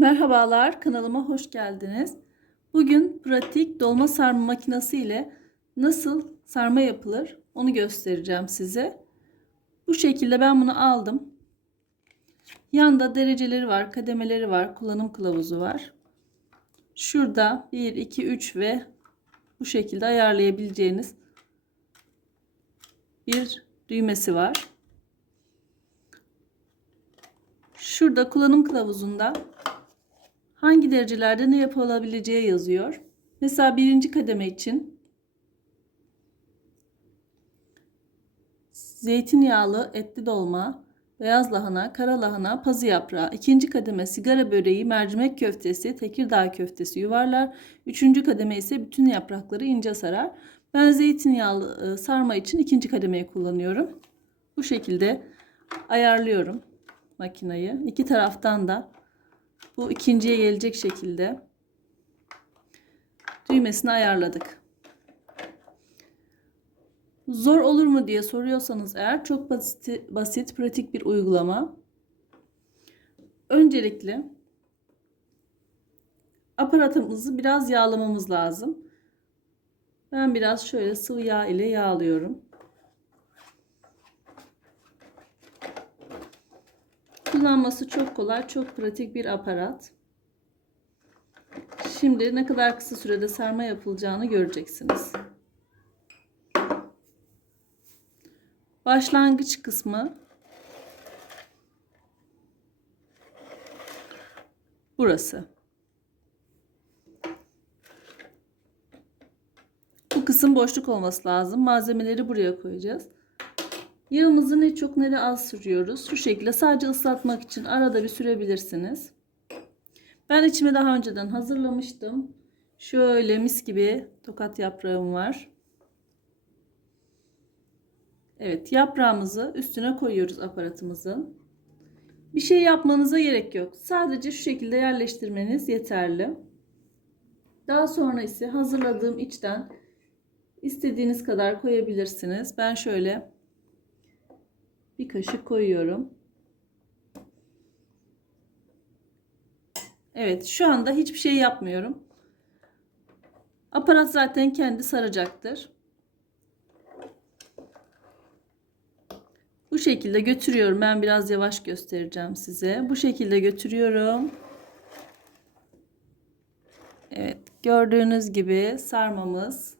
Merhabalar, kanalıma hoş geldiniz. Bugün pratik dolma sarma makinesi ile nasıl sarma yapılır onu göstereceğim size. Bu şekilde ben bunu aldım. Yanda dereceleri var, kademeleri var, kullanım kılavuzu var. Şurada 1, 2, 3 ve bu şekilde ayarlayabileceğiniz bir düğmesi var. Şurada kullanım kılavuzunda hangi derecelerde ne yapılabileceği yazıyor. Mesela birinci kademe için zeytinyağlı etli dolma, beyaz lahana, kara lahana, pazı yaprağı. İkinci kademe sigara böreği, mercimek köftesi, tekirdağ köftesi yuvarlar. Üçüncü kademe ise bütün yaprakları ince sarar. Ben zeytinyağlı sarma için ikinci kademeyi kullanıyorum. Bu şekilde ayarlıyorum makinayı. İki taraftan da bu ikinciye gelecek şekilde düğmesini ayarladık. Zor olur mu diye soruyorsanız eğer çok basit, basit pratik bir uygulama. Öncelikle aparatımızı biraz yağlamamız lazım. Ben biraz şöyle sıvı yağ ile yağlıyorum. Kullanması çok kolay, çok pratik bir aparat. Şimdi ne kadar kısa sürede sarma yapılacağını göreceksiniz. Başlangıç kısmı burası. Bu kısım boşluk olması lazım. Malzemeleri buraya koyacağız. Yağımızı ne çok ne de az sürüyoruz. Şu şekilde sadece ıslatmak için arada bir sürebilirsiniz. Ben içime daha önceden hazırlamıştım. Şöyle mis gibi tokat yaprağım var. Evet yaprağımızı üstüne koyuyoruz aparatımızın. Bir şey yapmanıza gerek yok. Sadece şu şekilde yerleştirmeniz yeterli. Daha sonra ise hazırladığım içten istediğiniz kadar koyabilirsiniz. Ben şöyle bir kaşık koyuyorum. Evet şu anda hiçbir şey yapmıyorum. Aparat zaten kendi saracaktır. Bu şekilde götürüyorum. Ben biraz yavaş göstereceğim size. Bu şekilde götürüyorum. Evet gördüğünüz gibi sarmamız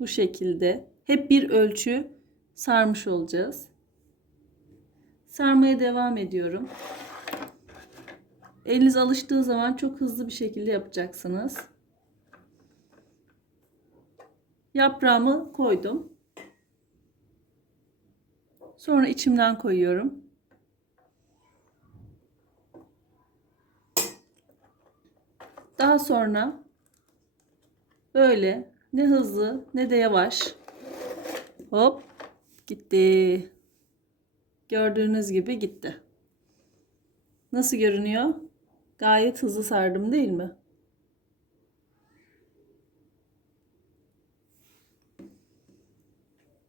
bu şekilde. Hep bir ölçü sarmış olacağız. Sarmaya devam ediyorum. Eliniz alıştığı zaman çok hızlı bir şekilde yapacaksınız. Yaprağımı koydum. Sonra içimden koyuyorum. Daha sonra böyle ne hızlı ne de yavaş hop gitti. Gördüğünüz gibi gitti. Nasıl görünüyor? Gayet hızlı sardım değil mi?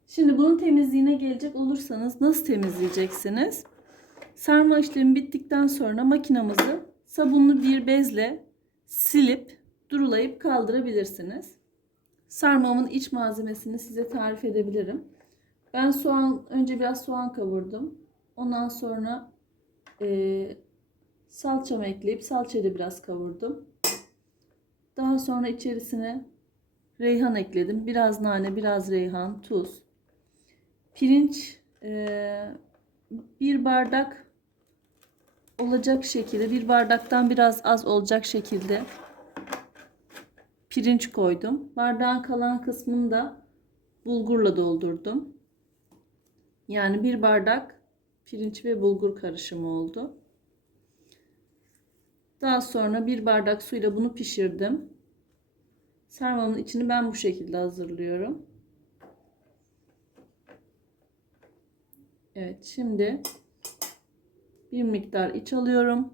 Şimdi bunun temizliğine gelecek olursanız nasıl temizleyeceksiniz? Sarma işlemi bittikten sonra makinamızı sabunlu bir bezle silip durulayıp kaldırabilirsiniz. Sarmamın iç malzemesini size tarif edebilirim. Ben soğan önce biraz soğan kavurdum. Ondan sonra e, salçamı ekleyip salçayı da biraz kavurdum. Daha sonra içerisine reyhan ekledim. Biraz nane, biraz reyhan, tuz. Pirinç e, bir bardak olacak şekilde bir bardaktan biraz az olacak şekilde pirinç koydum. Bardağın kalan kısmını da bulgurla doldurdum. Yani bir bardak pirinç ve bulgur karışımı oldu. Daha sonra bir bardak suyla bunu pişirdim. Sarmamın içini ben bu şekilde hazırlıyorum. Evet şimdi bir miktar iç alıyorum.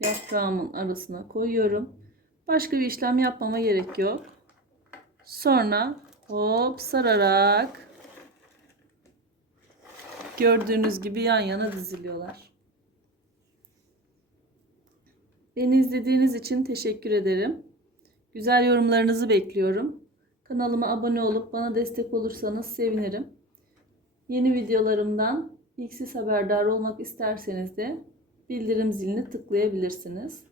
Yaprağımın arasına koyuyorum. Başka bir işlem yapmama gerek yok. Sonra hop sararak Gördüğünüz gibi yan yana diziliyorlar. Beni izlediğiniz için teşekkür ederim. Güzel yorumlarınızı bekliyorum. Kanalıma abone olup bana destek olursanız sevinirim. Yeni videolarımdan ilk siz haberdar olmak isterseniz de bildirim zilini tıklayabilirsiniz.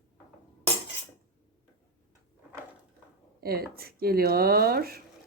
Evet, geliyor.